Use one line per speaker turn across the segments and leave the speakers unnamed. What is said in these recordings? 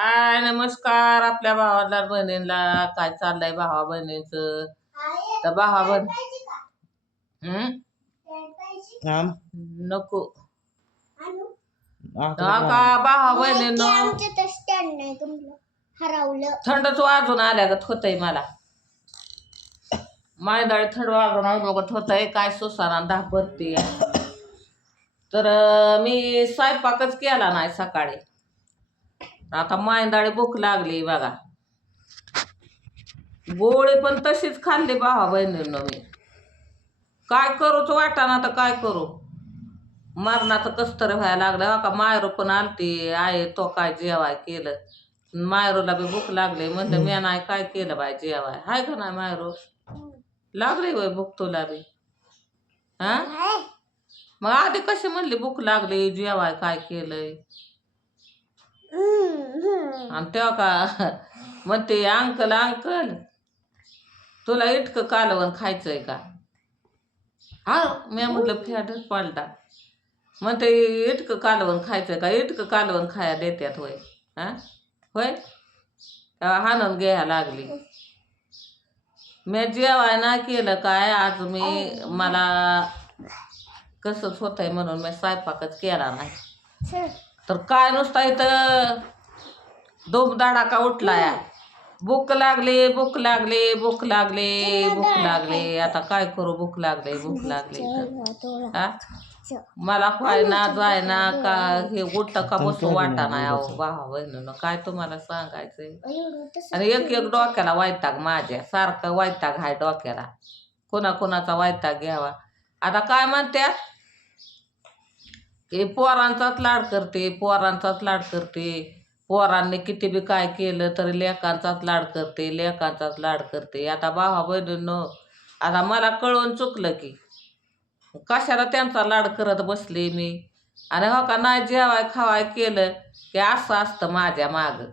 हाय नमस्कार आपल्या भावाला बहिणीला. काय चाललंय भावा बहिणीचं? तर भावा बहिण हम्म? नको. का भावा बहिणीनं थंडच वाजून आल्यागत होतंय मला. मायदाळी थंड वाजून आल्यागत होतंय काय सुसाना भरती तर मी स्वयंपाकच केला नाही सकाळी. आता मायदाळी भूक लागली बघा. गोळे पण तशीच खाल्ली भावा बहिणीनं मी. काय करूच वाटाना तर काय करू? मरणाचं कस तरी व्हायला लागलं हो का मायरू पण आलती आहे तो काय जेवाय केलं. मायरूला बी भूक लागली म्हणलं मी नाही काय केलं बाय जेवाय. हाय का नाही मायरू? लागली बाय भूक तुला बी. हा? मग आधी कशी म्हणली भूक लागली जेवाय काय केलंय? आणि तेव्हा का? म्हणते अंकल अंकल तुला इतकं कालवण खायचंय का? हा मी म्हटलं फॅटच पालटा. म्हणते इतकं कालवण खायचंय का? इतकं कालवण खाया देत्यात होय. हा? होय? तेव्हा हाणून घ्यायला लागली. मी जेवाय ना केलं काय? आज मी मला कसंच होतंय म्हणून मी स्वयंपाकच केला नाही. तर काय नुसता इथं दोम दाडाका उठलाय? भूक लागली भूक लागली भूक लागली भूक लागली. आता काय करू भूक लागली भूक लागली तर. हा? मला व्हायना जायना का हे उठत का बसू वाटा नाही. अहो भावा बहिणीनं काय तुम्हाला सांगायचंय? आणि एक एक डोक्याला वैताग माझ्या. सारखं वैताग हाय डोक्याला. कोणा कोणाचा वैताग घ्यावा. आता काय म्हणत्यात? हे पोरांचाच लाड करते पोरांचाच लाड करते. पोरांनी किती बी काय केलं तरी लेकांचाच लाड करते लेकांचाच लाड करते. आता भावा बहिणींनो आता मला कळून चुकलं की कशाला त्यांचा लाड करत बसले मी? आणि हो का नाही जेवाय खावाय केलं की असं असतं माझ्या मागं.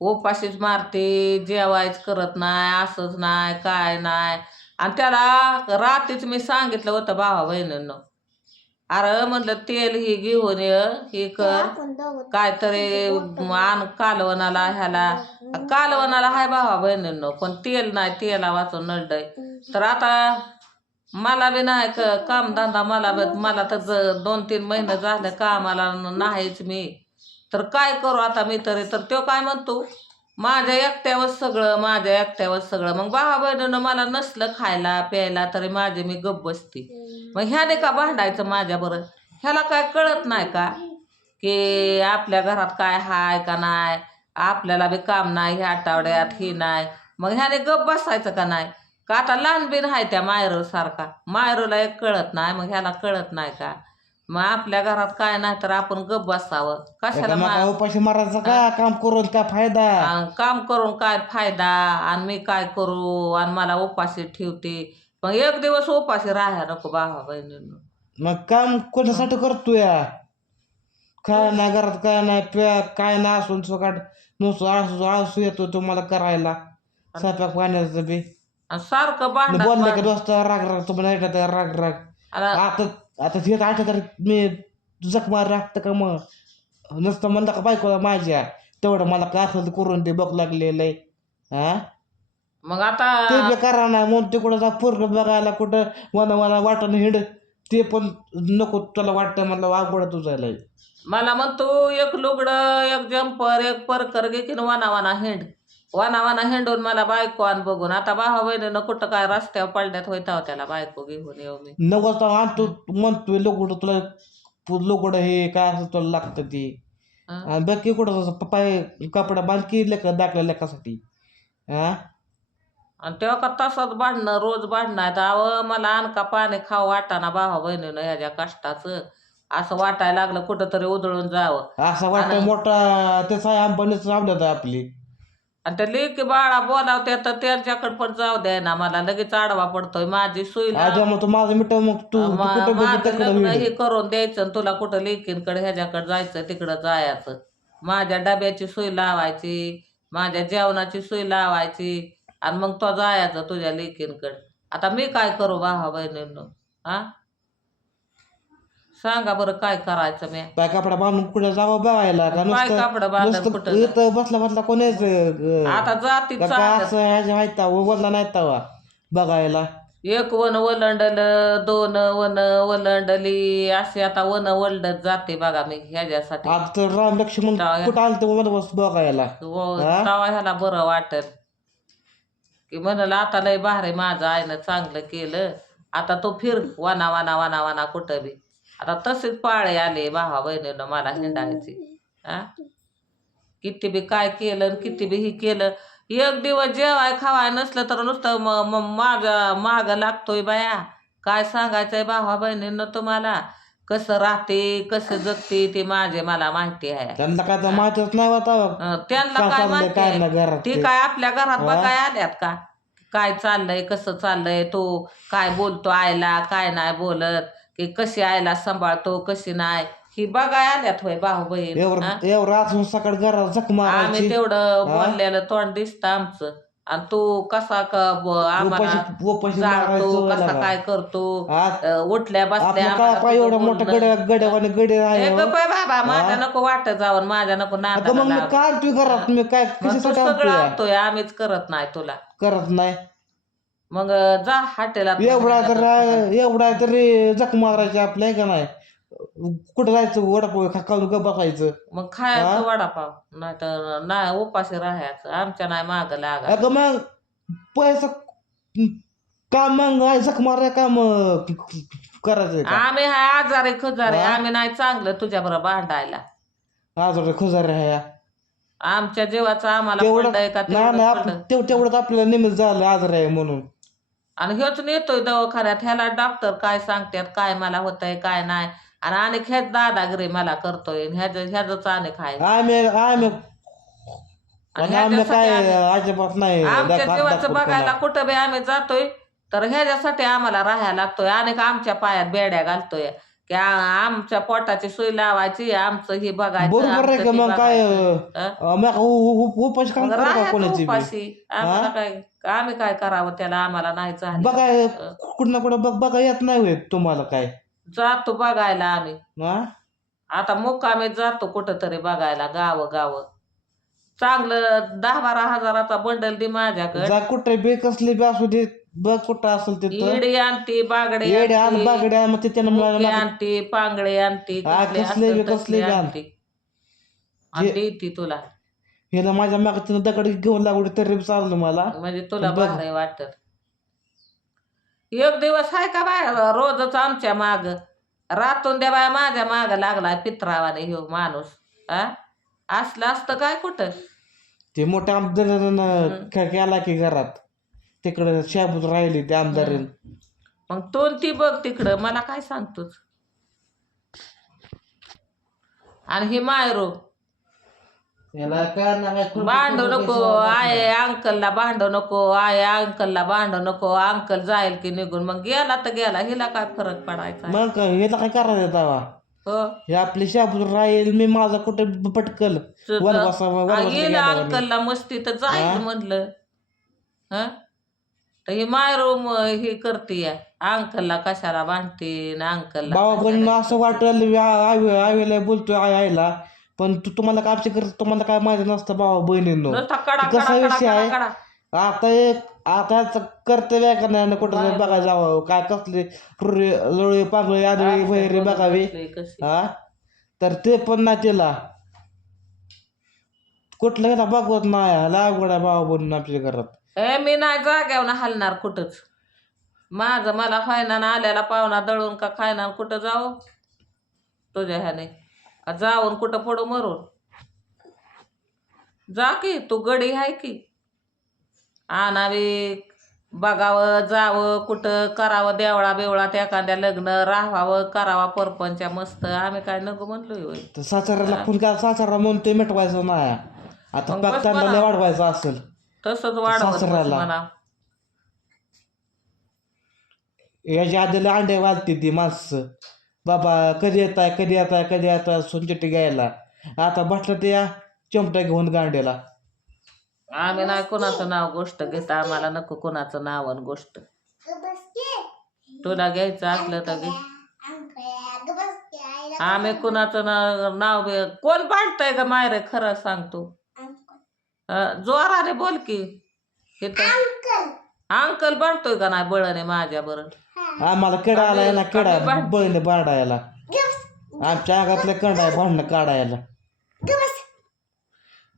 उपाशीच मारते जेवायच करत नाही असंच नाही काय नाही. आणि त्याला रात्रीच मी सांगितलं होतं भावा बहिणींनो अरे म्हणलं तेल ही घेऊन ये हे कर. काहीतरी आण कालवणाला ह्याला. कालवणाला हाय भावा बहिणींनो पण तेल नाही तेला वाचून नडलंय तर आता मला बी नाही क कामधंदा मला मला तर दोन तीन महिने झाले कामाला नाहीच मी. तर काय करू आता मी तरी? तर तो काय म्हणतो? माझ्या एकट्यावर सगळं माझ्या एकट्यावर सगळं. मग भावा बहिणीनं मला नसलं खायला प्यायला तरी माझे मी गप्प बसते. मग ह्याने का भांडायचं माझ्या बरं? ह्याला काय कळत नाही का? की आपल्या घरात काय हाय का नाही? आपल्याला बी काम नाही ह्या आठवड्यात हे नाही. मग ह्याने गप बसायचं का नाही? का आता लहान बिन आहे त्या मायरो सारखा. मायरोला एक कळत नाही मग ह्याला कळत नाही का? मग आपल्या घरात काय नाही तर आपण गप बसावं. कशाला
मग
मा-
उपाशी मारायचं का? काम करून काय फायदा?
काम करून काय फायदा? आणि मी काय करू? आणि मला उपाशी ठेवते. मग एक दिवस उपाशी राहा नको भावा बहिणींनो.
मग काम कोणासाठी करतो या? काय नाही घरात काय नाही प्या काय नाही असून सकाळ नुसतं आळसू आळसू येतो तुम्हाला करायला. स्वयंपाक पाण्याचं बी.
आणि सारखं भांडण
बोलले का दोस्त राग राग तुम्हाला येतात राग राग.
आता
आता आता ते आठ तर मी जख मार राखतं का मग? नुसतं म्हणलं का बायकोला माझ्या? तेवढं मला काय असेल ते करून दे बघ लागलेलं आहे. हा?
मग आता
ते बी करा नाही म्हणून ते कुठं जा पोरग बघायला कुठं मला मला वाटण हिंड. ते पण नको तुला वाटतं मला अवघड तुझायला
मला म्हणतो एक लुगडं एक जम्पर एक परकर घे की वाना वाना हिंड. वाना वाना हिंडून मला बायको आण बघून. आता भावा बहिणीनं कुठं काय रस्त्यावर पडल्यात होता त्याला बायको घेऊन येऊ मी.
नको तर आणतो म्हणतोय लोकड तुला लोकड हे काय असं तुला लागतं ते.
हं?
आणि बाकी कुठं तसं पाय कपडा बांधकी लेख दाखल्या लेखासाठी. हा?
आणि तेव्हा का तसंच भांडणं रोज भांडणं आहेत. अव मला आणका पाणी खाऊ वाटाना भावा बहिणीनं ह्याच्या कष्टाचं. असं वाटायला लागलं कुठं तरी उधळून जावं.
असं वाटतं
आणि- मोठा
त्याचा अंबानीच आवडत आपली.
आणि त्या लेकी बाळा बोलावते तर त्यांच्याकडे पण जाऊ द्या ना मला. लगेच आडवा पडतोय. माझी सुई लाव.
आज मग तू माझं मग तू कुठं
माझं लग्न. हे करून द्यायचं आणि तुला कुठं लेकींकडे ह्याच्याकडे जायचं तिकडं जायचं. माझ्या डब्याची सोय लावायची माझ्या जेवणाची सोय लावायची आणि मग तो जायचं तुझ्या लेकींकडे. आता मी काय करू भावा बहिणींनो हा? सांगा बरं काय करायचं मी.
पाय कापडा बांधून कुठे जावं बघायला? का
पाय कापड बांधून
नुसतं
कुठं
इथं बसला बसला कोणीच
आता जाती
असं ह्याच्या माहिती बोलला नाही तवा बघायला.
एक वन वलंडल दोन वन वलंडली अशी आता वन वलडत जाते बघा मी ह्याच्यासाठी.
आता तर राम लक्ष्मण
जाऊया.
कुठं आलं तर बस बघायला?
व-
हा?
तेव्हा ह्याला बरं वाटत. की म्हणाल आता लय भारी माझं आईनं चांगलं केलं. आता तो फिर वाना वाना वाना वाना कुठं बी. आता तसेच पाळे आले भावा बहिणीनं मला हिंडायचे. हा किती बी काय केलं किती बी ही केलं. एक दिवस जेवाय खावाय नसलं तर नुसतं माग माग लागतोय बाया. काय सांगायचंय भावा बहिणीनं तुम्हाला? कसं राहते कसं जगते ते माझे मला माहिती आहे.
त्यांना काय तर माहितच नाही होता
अं, त्यांना काय माहिती आहे? ती. काय आपल्या घरात? बघाय आल्यात का? काय चाललंय कसं चाललंय तो काय बोलतो आयला काय नाही बोलत. की कशी आयला सांभाळतो कशी नाही ही बघाय आल्यात होय भाऊ बहीण हा?
एवढं एवढं असून सकाळ घरात जख
आम्ही
मारायची
तेवढं
हा?
बोललेलं तोंड दिसतं आमचं आणि तू कसा क- ब- आम्हाला
उपाशी उपाशी
जाळतो
मारायचं
कसा. काय करतो अं, उठल्या बसल्या
आपलं काय
आम्हाला
पाय एवढं
तुझं
मोठं
बोलणं.
गड्या गड्यावाने गडे
ए
आहे
गप्प आहे बाबा माझ्या
हा?
नको वाटत जावं माझ्या नको
मग मी. काय घरात मी काय कशासाठी
सगळं
आणतोय
आम्हीच करत नाही तुला
करत नाही
मग जा हॉटेलात
एवढा तर एवढा तरी जख मारायची आपल्या का नाही? कुठं जायचं? वडापाव खा खाऊन ग बसायचं.
मग खायचं वडापाव नाही तर नाही उपाशी राहायचं. आमच्या नाही माग लागा.
अगं मग पैसा काम मग आहे? जख माराय काम करायचं का?
आम्ही हाय आजारी खजारे.
हा?
आम्ही नाही चांगलं तुझ्या बरोबर भांडायला.
आज खुजार आहे
आमच्या जीवाचं आम्हाला
तेवढं
पडलंय का?
नाही
तेवढं
नाही
पडलं.
आप- तेव- तेवढंच आपल्याला निमित्त झालं आजार आहे म्हणून.
आणि ह्योच नेतोय दवाखान्यात. ह्याला डॉक्टर काय सांगतात काय मला होतंय काय नाही. आणि आणि ह्याच दादागिरी मला करतोय ह्याच ह्याच
आम्ही आम्ही.
आणि
आणि आम्ही
ह्याच्यासाठी
काय
आम्ही-
अजिबात नाही
आमच्या
दाखवत-
जीवाचं
दाखवत
बघायला
कोणाला.
कुठं बी आम्ही जातोय तर ह्याच्यासाठी आम्हाला राहायला लागतोय. आणि का आमच्या पायात बेड्या घालतोय. की आ- आमच्या पोटाची सोय लावायची आमचं हे बघायचं
बरोबर आहे
आमचं
का
ते
मग काय
बघायचं. हं?
अं, मग उ- उ- उपाशी काम
मग
करू का
राहायचं
कोणाची बी?
उपाशी आम्हाला? काय आम्ही काय करावं त्याला आम्हाला नाही झालं
बघाय कुठं ना कुठं बघ बघा येत नाही होय तुम्हाला काय
जातो बघायला आम्ही
हा?
आता मुक्कामी जातो कुठं तरी बघायला गाव गाव चांगलं दहा बारा हजाराचा बंडल दे माझ्याकडे
जा कुठे बे कसली बी असू दे बघ कुठं असेल तिथं.
इडी आणती बागडे
येडे आण बागड्या मग ते त्यानं
आणती पांगडे आणती
हा,
कसले
कसले
असेल
बी,
तसले
बी आण.
आणती. आणि
जे-
देती तुला.
ह्याला माझ्या मागे तिनं दगड घेऊन लागू तरी बी चाललं मला.
म्हणजे तुला
बघ.
वाटत. एक दिवस आहे का बाय रोजच आमच्या माग? रातून द्या बाय माझ्या माग लागलाय पित्रावाने ह्यो माणूस. असलं असतं काय कुठं?
ते मोठ्या आमदारानं केला की घरात. तिकडे शाबूत राहिली त्या आमदारीन
मग तो ती बघ तिकडं मला काय सांगतोस? आणि ही मायरो.
याला काय ना काय
भांडू नको आय अंकलला भांडू नको आय अंकलला भांडू नको अंकल जाईल की निघून. मग गेला तर गेला हिला काय फरक पडायचा?
मग काय याला काय करायचं तवा
हो.
हे आपली शाबूत राहील मी माझा कुठे पटकल? वनवासा
आ,
वनवासाला
येईल
गेला म्हणे.
अंकलला मस्ती तर जाईल? म्हणलं. ह? तर ही मायरो म- हे करते अंकलला कशाला भांडते ना अंकलला
बाबा पण असं वाटलं आवी आवीला बोलतोय आई आईला. पण तू तुम्हाला काय आमच्या घरी तुम्हाला काय माहिती नसतं बाबा बहिणींनो.
नुसता कडा
कसा
कडा कडा
विषय आहे?
कडा
आता एक आता कर्तव्य का नाही? कुठं बघायला जावं? काय कसले रुरे लोळे पांगळे आदळी बहिरे बघावी?
कशी.
हा? तर ते पण नाही तिला. कुठलं बघवत नाही लागवड आहे बाबा बनून आपल्या घरात.
ए मी नाही जाग्यावर हलणार कुठंच. माझं मला खायना ना आल्याला पाहुणा दळून का खायना कुठं जाऊ? तुझ्या ह्याने. जाऊन कुठं पडू मरून? जा की तू गडी आहे की. आणावी बघावं जावं कुठं करावं देवळा बेवळात एखाद्या लग्न राहावं करावा परपंचा मस्त. आम्ही काय नको
तर फुल काय सातारा म्हणतोय मिटवायचं नाही. आता. वाढवायचं असेल.
तसंच वाढवत बस
सासऱ्याला.
म्हणा
याच्या आधीला अंडे वाजते ती माणसं बाबा कधी येत आहे कधी येत आहे कधी येत आहे सोनचिट्टी घ्यायला आता बसलं ते या चिमटा घेऊन गांड्याला
आम्ही नाही कोणाचं नाव गोष्ट घेत आम्हाला नको कोणाचं नाव आणि गोष्ट. तुला घ्यायचं असलं तर घे. आम्ही कुणाचं नाव बी कोण बांधतंय का मायरे खरं सांगतो जोराने बोल की. इथं
अंकल.
अंकल बांधतोय का नाही बळने माझ्या बरं?
आम्हाला किडा आलाय ना किडा
आम्ही भांड-
बांधायला.
गबस.
आमच्या अंगातलं कंड आहे भांडणं काढायला.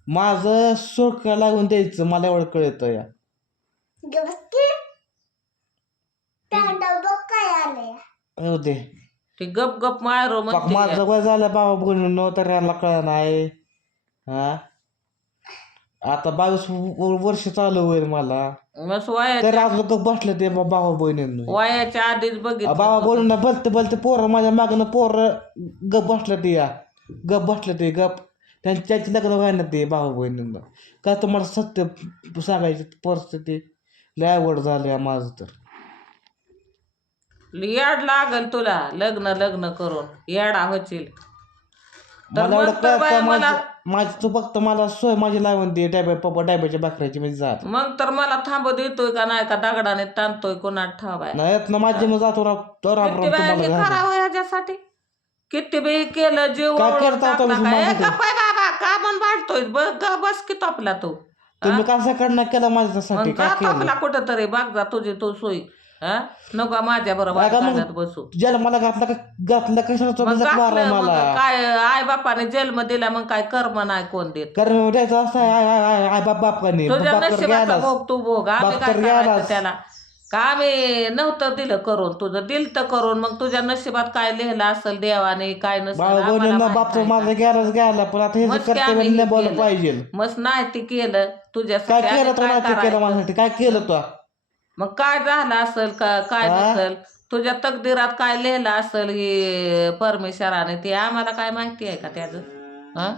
माझं सोडक लागून द्यायचं मला एवढं कळतं या. येऊ दे.
ती गप गप मायरो
पाक
म्हणते
माझं वय झालं बाबा बोलून तर याला कळ नाही. हा? आता बावीस व- वर्ष चालू होईल मला.
वया
तर आज लोक बसले ते बा- बाबा बहिणींनी.
वयाच्या आधीच बघितलं
बाबा बोलून ना बलते बलते पोरं माझ्या मागणं पोरं गप बसलं ते या. गप बसलं ते गप. त्यांची त्यांची लग्न व्हायला ते भाऊ बहिणींना. का तुम्हाला सत्य सांगायची परिस्थिती? लय आवड झाली माझं तर.
याड लागल तुला लग्न लग्न करून. याडा होशील. तर
मला
मग तर बाया
कळतं
मला
माझं माझं तू फक्त मला सोय माझी लावून दे डाब्या पप्पा डाब्याच्या बाकऱ्याची मी जात.
मग तर मला थांब देतोय का नाही का? दगडाने ताणतोय कोणात ठावाय
नाही येत ना माझी मग जातो राव तो राम
किती
राम
बाया हे
तुम्हाला घालून.
करावं ह्याच्यासाठी? किती बी केलं जीव
काय
ओळून
करता
टाकला
तुम्ही
काय? ए,
माझ्यासाठी?
गप्प आहे बाबा का मन वाढतोय ब- ग- बस की तपला तू.
तुम्ही कसं कडनं केलं माझ्यासाठी?
मग
काय
का
केलं?
तपला कुठं तरी बघ जा तुझी तू सोयी. हा? नको माझ्या बरोबर
अगं मग-
सांगत बसू.
ज्याला मला घातलं का घातलं कशाला
मग घातलं मग
मला
काय आई बापाने जेलमध्ये दिला मग काय कर्म नाही कोण देत?
कारण द्यायचं असं आहे, आय आय आय आय बाप बापाने.
तुझ्या
बाप तर
नशिबाचा
गेलाच.
भोग तू भोग. आम्ही
बाप
काय
तर
करायचं
गेलाच.
त्याला? का आम्ही नव्हतं दिलं करून? तुझं दिल तर करून मग तुझ्या नशिबात काय लिहिलं असेल देवाने काय नसेल?
बाबा
आम्हाला
बहिणींना
माहीत
बाप तर
नाही.
माझं
का.
गेलाच गेला पण आता हे
मस्त
कर्तव्य
आम्ही हे
नाही बोललं
केलं.
पाहिजे.
मस्त नाही ते केलं.
काय
तुझ्यासाठी
केलं तो
काय
नाही ते केलं
करायचं?
माझ्यासाठी? काय केलं तो?
मग काय झालं असेल? का काय
हा?
नसेल? तुझ्या तकदीरात काय लिहिलं असेल हे परमेश्वराने? ते आम्हाला काय माहिती आहे का त्याचं? हा